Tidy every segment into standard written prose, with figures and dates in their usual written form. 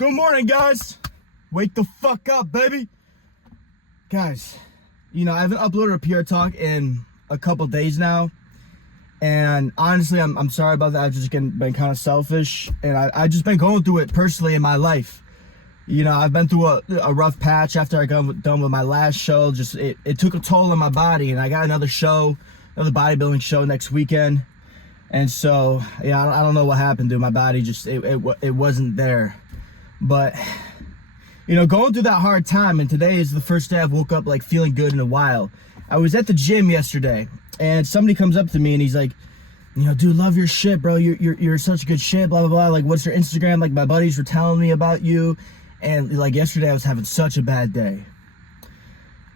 Good morning, guys. Wake the fuck up, baby. Guys, I haven't uploaded a PR talk in a couple days now. And honestly, I'm sorry about that. I've just been kind of selfish. And I've just been going through it personally in my life. I've been through a rough patch after I got done with my last show. Just it took a toll on my body. And I got another bodybuilding show next weekend. And so, I don't know what happened, dude. My body just, it wasn't there. But, going through that hard time, and today is the first day I've woke up, like, feeling good in a while. I was at the gym yesterday, and somebody comes up to me, and he's like, dude, love your shit, bro. You're such good shit, blah, blah, blah. Like, what's your Instagram? Like, my buddies were telling me about you. And, like, yesterday I was having such a bad day.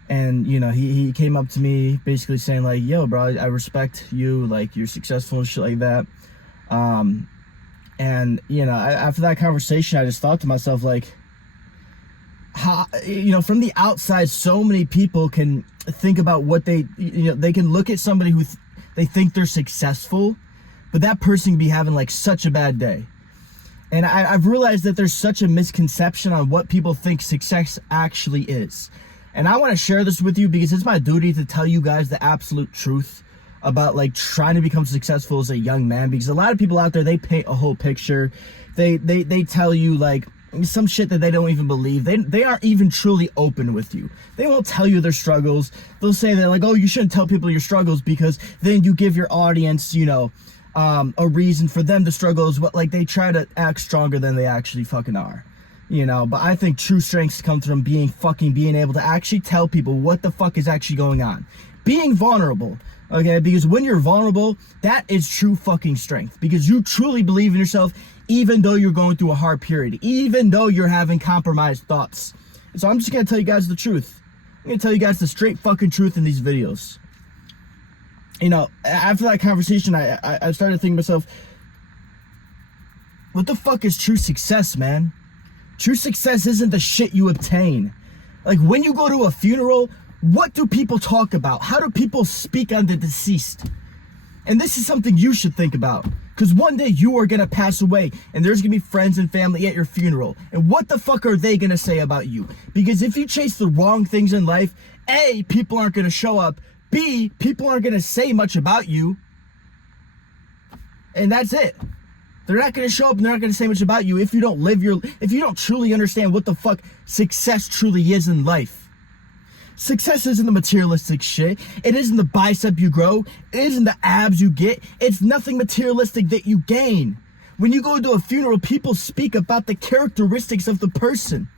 And, he came up to me basically saying, like, yo, bro, I respect you. Like, you're successful and shit like that. And, after that conversation, I just thought to myself, like, how, from the outside, so many people can think about what they can look at somebody who they think they're successful, but that person can be having, like, such a bad day. And I've realized that there's such a misconception on what people think success actually is. And I want to share this with you because it's my duty to tell you guys the absolute truth about, like, trying to become successful as a young man, because a lot of people out there, they paint a whole picture. They tell you, like, some shit that they don't even believe. They aren't even truly open with you. They won't tell you their struggles. They'll say that, like, oh, you shouldn't tell people your struggles because then you give your audience, a reason for them to struggle as well. Like, they try to act stronger than they actually fucking are. But I think true strength comes from being able to actually tell people what the fuck is actually going on. Being vulnerable. Okay, because when you're vulnerable, that is true fucking strength. Because you truly believe in yourself, even though you're going through a hard period, even though you're having compromised thoughts. So I'm just gonna tell you guys the truth. I'm gonna tell you guys the straight fucking truth in these videos. After that conversation, I started thinking to myself, what the fuck is true success, man? True success isn't the shit you obtain. Like, when you go to a funeral, what do people talk about? How do people speak on the deceased? And this is something you should think about. Because one day you are going to pass away, and there's going to be friends and family at your funeral. And what the fuck are they going to say about you? Because if you chase the wrong things in life, A, people aren't going to show up. B, people aren't going to say much about you. And that's it. They're not going to show up and they're not going to say much about you if you don't truly understand what the fuck success truly is in life. Success isn't the materialistic shit. It isn't the bicep you grow. It isn't the abs you get. It's nothing materialistic that you gain. When you go to a funeral, people speak about the characteristics of the person.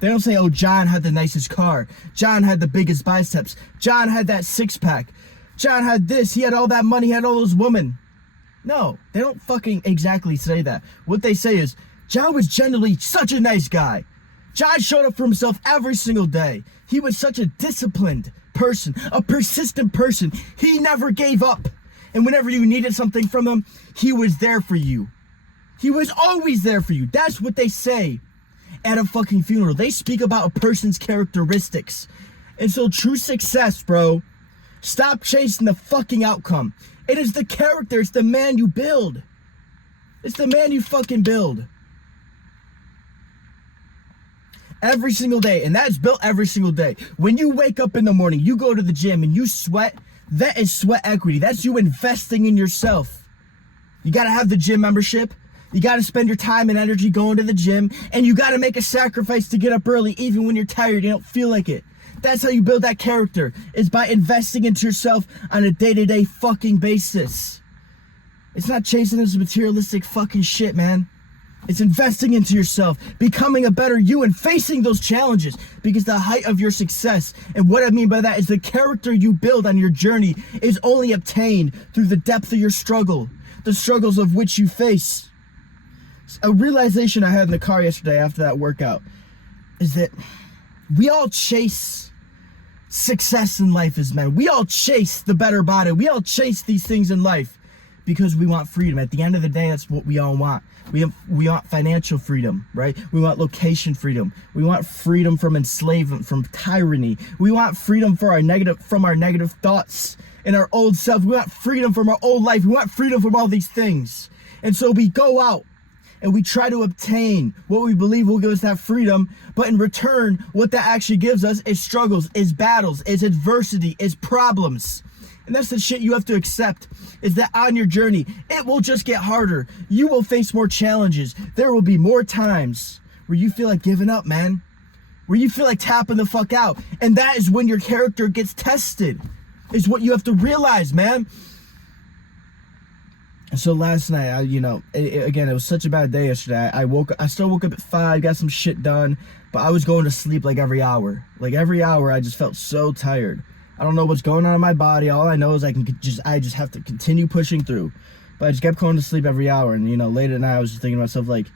They don't say, oh, John had the nicest car. John had the biggest biceps. John had that six-pack. John had this. He had all that money. He had all those women. No, they don't fucking exactly say that. What they say is, John was generally such a nice guy. John showed up for himself every single day. He was such a disciplined person, a persistent person. He never gave up. And whenever you needed something from him, he was there for you. He was always there for you. That's what they say at a fucking funeral. They speak about a person's characteristics. And so true success, bro, stop chasing the fucking outcome. It is the character. It's the man you build. It's the man you fucking build. Every single day. And that's built every single day. When you wake up in the morning, you go to the gym and you sweat, that is sweat equity. That's you investing in yourself. You got to have the gym membership. You got to spend your time and energy going to the gym. And you got to make a sacrifice to get up early, even when you're tired, you don't feel like it. That's how you build that character, is by investing into yourself on a day-to-day fucking basis. It's not chasing this materialistic fucking shit, man. It's investing into yourself, becoming a better you, and facing those challenges. Because the height of your success, and what I mean by that is the character you build on your journey, is only obtained through the depth of your struggle, the struggles of which you face. A realization I had in the car yesterday after that workout is that we all chase success in life as men. We all chase the better body. We all chase these things in life because we want freedom. At the end of the day, that's what we all want. We want financial freedom, right? We want location freedom. We want freedom from enslavement, from tyranny. We want freedom from our negative thoughts and our old self. We want freedom from our old life. We want freedom from all these things. And so we go out and we try to obtain what we believe will give us that freedom, but in return, what that actually gives us is struggles, is battles, is adversity, is problems. And that's the shit you have to accept, is that on your journey, it will just get harder. You will face more challenges. There will be more times where you feel like giving up, man. Where you feel like tapping the fuck out. And that is when your character gets tested, is what you have to realize, man. So last night, again, it was such a bad day yesterday. I still woke up at 5, got some shit done, but I was going to sleep like every hour. Like every hour, I just felt so tired. I don't know what's going on in my body. All I know is I just have to continue pushing through. But I just kept going to sleep every hour. And, late at night, I was just thinking to myself, like,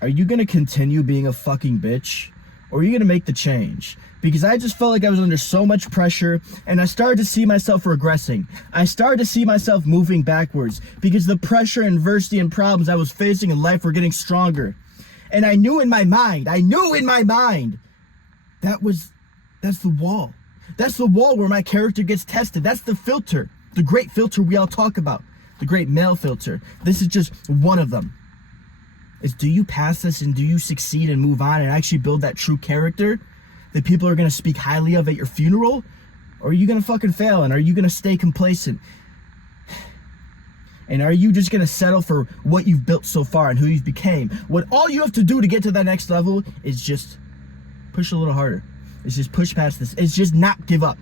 are you going to continue being a fucking bitch? Or are you going to make the change? Because I just felt like I was under so much pressure, and I started to see myself regressing. I started to see myself moving backwards because the pressure, adversity, and problems I was facing in life were getting stronger. And I knew in my mind, that's the wall. That's the wall where my character gets tested. That's the filter, the great filter we all talk about, the great male filter. This is just one of them. Is, do you pass this and do you succeed and move on and actually build that true character that people are going to speak highly of at your funeral? Or are you going to fucking fail, and are you going to stay complacent? And are you just going to settle for what you've built so far and who you've became? What all you have to do to get to that next level is just push a little harder. It's just push past this. It's just not give up.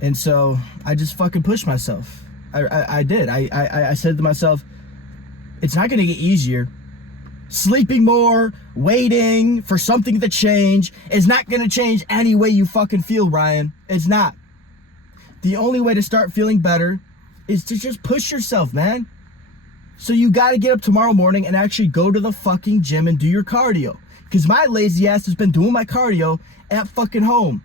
And so I just fucking pushed myself. I did. I said to myself, it's not going to get easier. Sleeping more, waiting for something to change is not going to change any way you fucking feel, Ryan. It's not. The only way to start feeling better is to just push yourself, man. So you got to get up tomorrow morning and actually go to the fucking gym and do your cardio. Because my lazy ass has been doing my cardio at fucking home.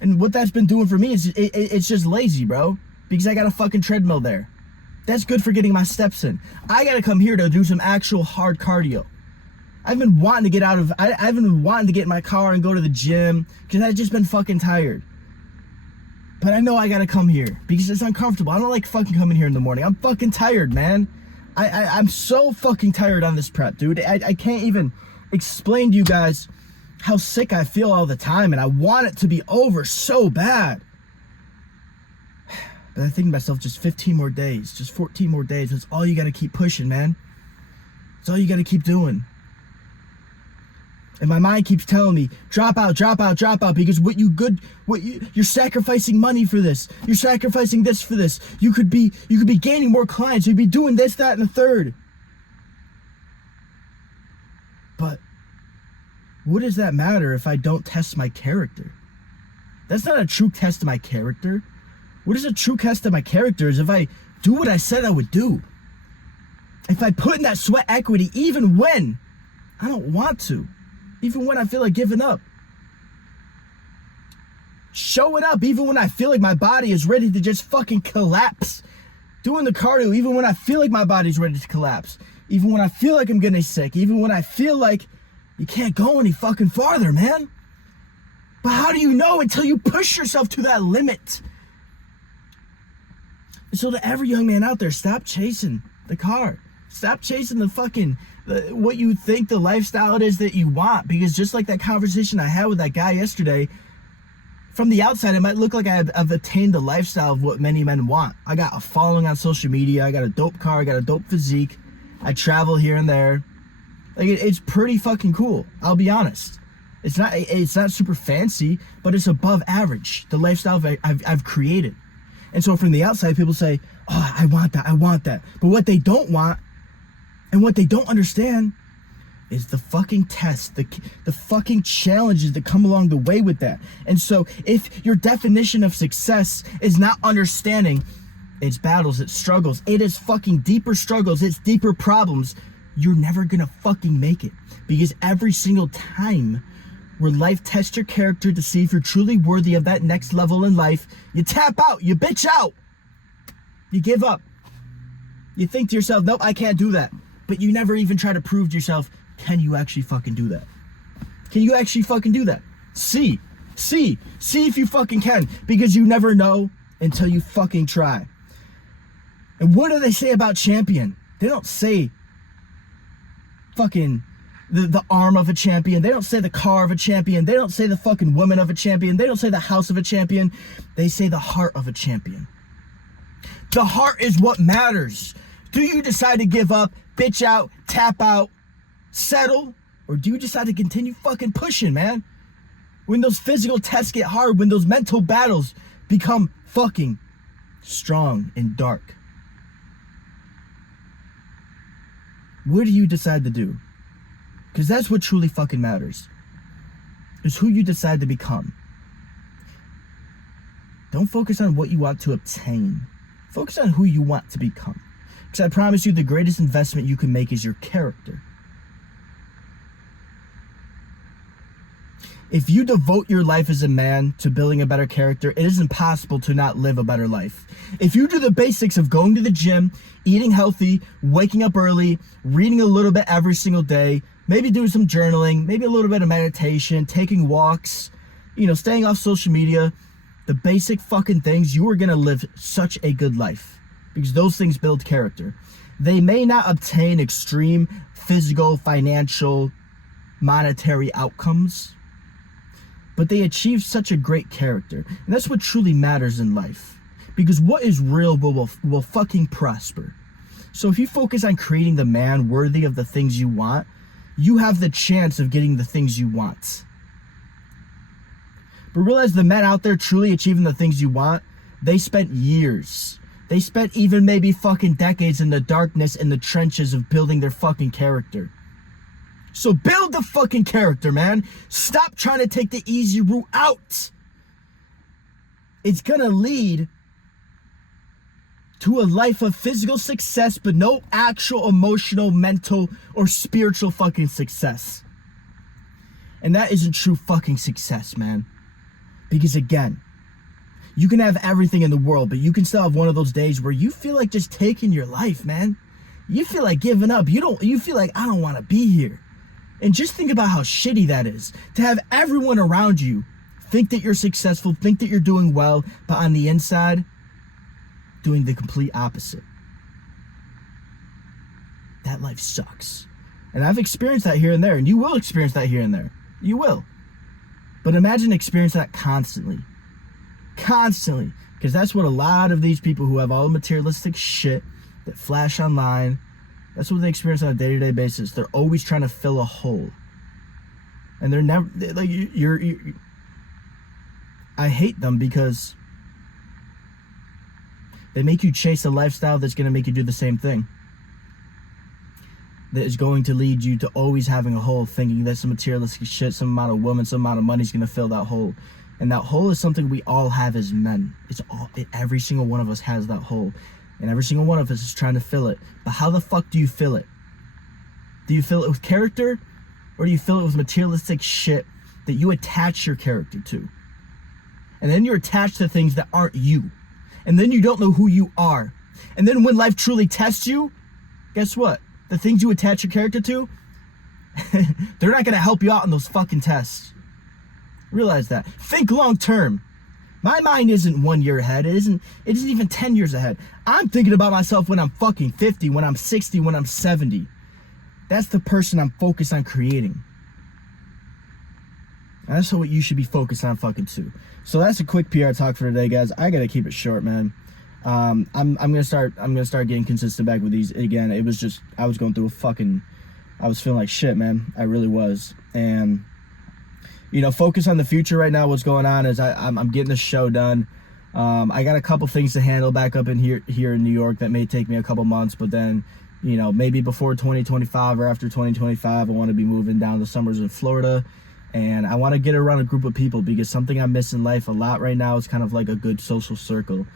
And what that's been doing for me is it's just lazy, bro. Because I got a fucking treadmill there. That's good for getting my steps in. I got to come here to do some actual hard cardio. I've been wanting to get I've been wanting to get in my car and go to the gym because I've just been fucking tired. But I know I got to come here because it's uncomfortable. I don't like fucking coming here in the morning. I'm fucking tired, man. I'm so fucking tired on this prep, dude. I can't even explain to you guys how sick I feel all the time, and I want it to be over so bad. But I think to myself, just 15 more days, just 14 more days. That's all you got to keep pushing, man. That's all you got to keep doing. And my mind keeps telling me, drop out, because you're sacrificing money for this. You're sacrificing this for this. You could be gaining more clients. You'd be doing this, that, and the third. But what does that matter if I don't test my character? That's not a true test of my character. What is a true test of my character is if I do what I said I would do. If I put in that sweat equity even when I don't want to. Even when I feel like giving up. Showing up even when I feel like my body is ready to just fucking collapse. Doing the cardio even when I feel like my body's ready to collapse. Even when I feel like I'm getting sick. Even when I feel like you can't go any fucking farther, man. But how do you know until you push yourself to that limit? So to every young man out there, stop chasing the car. Stop chasing what you think the lifestyle it is that you want. Because just like that conversation I had with that guy yesterday, from the outside, it might look like I've attained the lifestyle of what many men want. I got a following on social media. I got a dope car. I got a dope physique. I travel here and there. Like it's pretty fucking cool. I'll be honest. It's not super fancy, but it's above average. The lifestyle I've created. And so from the outside, people say, oh, I want that. But what they don't want and what they don't understand is the fucking test, the fucking challenges that come along the way with that. And so if your definition of success is not understanding its battles, its struggles, it is fucking deeper struggles, it's deeper problems, you're never gonna fucking make it. Because every single time where life tests your character to see if you're truly worthy of that next level in life, you tap out, you bitch out, you give up. You think to yourself, nope, I can't do that. But you never even try to prove to yourself, can you actually fucking do that? Can you actually fucking do that? See if you fucking can, because you never know until you fucking try. And what do they say about champion? They don't say fucking the arm of a champion. They don't say the car of a champion. They don't say the fucking woman of a champion. They don't say the house of a champion. They say the heart of a champion. The heart is what matters. Do you decide to give up, bitch out, tap out, settle? Or do you decide to continue fucking pushing, man? When those physical tests get hard, when those mental battles become fucking strong and dark. What do you decide to do? Because that's what truly fucking matters. Is who you decide to become. Don't focus on what you want to obtain. Focus on who you want to become. Because I promise you, the greatest investment you can make is your character. If you devote your life as a man to building a better character, it is impossible to not live a better life. If you do the basics of going to the gym, eating healthy, waking up early, reading a little bit every single day, maybe doing some journaling, maybe a little bit of meditation, taking walks, staying off social media, the basic fucking things, you are going to live such a good life. Because those things build character. They may not obtain extreme physical, financial, monetary outcomes, but they achieve such a great character. And that's what truly matters in life. Because what is real will fucking prosper. So if you focus on creating the man worthy of the things you want, you have the chance of getting the things you want. But realize the men out there truly achieving the things you want, they spent years. They spent even maybe fucking decades in the darkness, in the trenches of building their fucking character. So build the fucking character, man. Stop trying to take the easy route out. It's gonna lead to a life of physical success, but no actual emotional, mental, or spiritual fucking success. And that isn't true fucking success, man. Because again, you can have everything in the world, but you can still have one of those days where you feel like just taking your life, man. You feel like giving up. You feel like, I don't want to be here. And just think about how shitty that is. To have everyone around you think that you're successful, think that you're doing well, but on the inside, doing the complete opposite. That life sucks. And I've experienced that here and there, and you will experience that here and there. You will. But imagine experiencing that constantly. Constantly. Because that's what a lot of these people who have all the materialistic shit that flash online, that's what they experience on a day-to-day basis. They're always trying to fill a hole. And they're never, like, I hate them because they make you chase a lifestyle that's going to make you do the same thing. That is going to lead you to always having a hole, thinking that some materialistic shit, some amount of woman, some amount of money is going to fill that hole. And that hole is something we all have as men. Every single one of us has that hole. And every single one of us is trying to fill it. But how the fuck do you fill it? Do you fill it with character? Or do you fill it with materialistic shit that you attach your character to? And then you're attached to things that aren't you. And then you don't know who you are. And then when life truly tests you, guess what? The things you attach your character to, they're not going to help you out in those fucking tests. Realize that. Think long term. My mind isn't 1 year ahead. It isn't even 10 years ahead. I'm thinking about myself when I'm fucking 50, when I'm 60, when I'm 70. That's the person I'm focused on creating. And that's what you should be focused on fucking too. So that's a quick PR talk for today, guys. I gotta keep it short, man. I'm gonna start getting consistent back with these again. It was just, I was going through I was feeling like shit, man. I really was. And focus on the future right now. What's going on is I'm getting the show done. I got a couple things to handle back up in here in New York that may take me a couple months, but then, maybe before 2025 or after 2025, I want to be moving down the summers in Florida. And I want to get around a group of people, because something I miss in life a lot right now is kind of like a good social circle.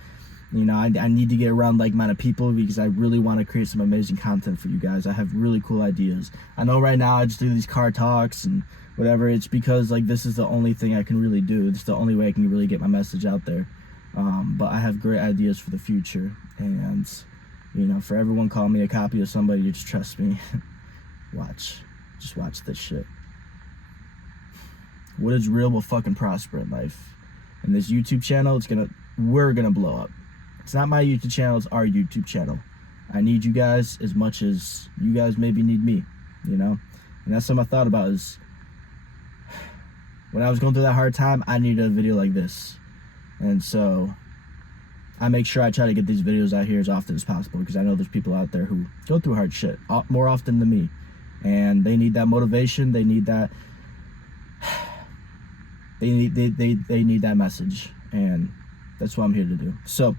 I need to get around like-minded people, because I really want to create some amazing content for you guys. I have really cool ideas. I know right now I just do these car talks and whatever. It's because like this is the only thing I can really do. It's the only way I can really get my message out there. But I have great ideas for the future. And, for everyone calling me a copy of somebody, you just trust me. Just watch this shit. What is real will fucking prosper in life. And this YouTube channel, we're gonna blow up. It's not my YouTube channel, it's our YouTube channel. I need you guys as much as you guys maybe need me, you know? And that's something I thought about is when I was going through that hard time, I needed a video like this. And so I make sure I try to get these videos out here as often as possible, because I know there's people out there who go through hard shit more often than me. And they need that motivation. They need that. They need that message. And that's what I'm here to do. So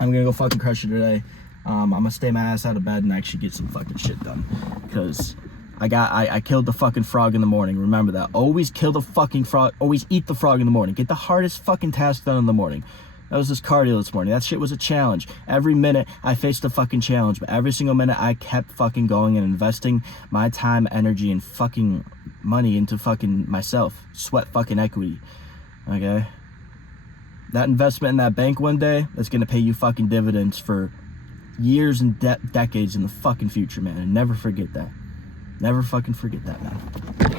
I'm going to go fucking crush it today. I'm going to stay my ass out of bed and actually get some fucking shit done. Because I killed the fucking frog in the morning. Remember that. Always kill the fucking frog. Always eat the frog in the morning. Get the hardest fucking task done in the morning. That was this cardio this morning. That shit was a challenge. Every minute I faced a fucking challenge, but every single minute I kept fucking going and investing my time, energy, and fucking money into fucking myself. Sweat fucking equity. Okay? That investment in that bank one day, that's gonna pay you fucking dividends for years and decades in the fucking future, man. And never forget that. Never fucking forget that, man.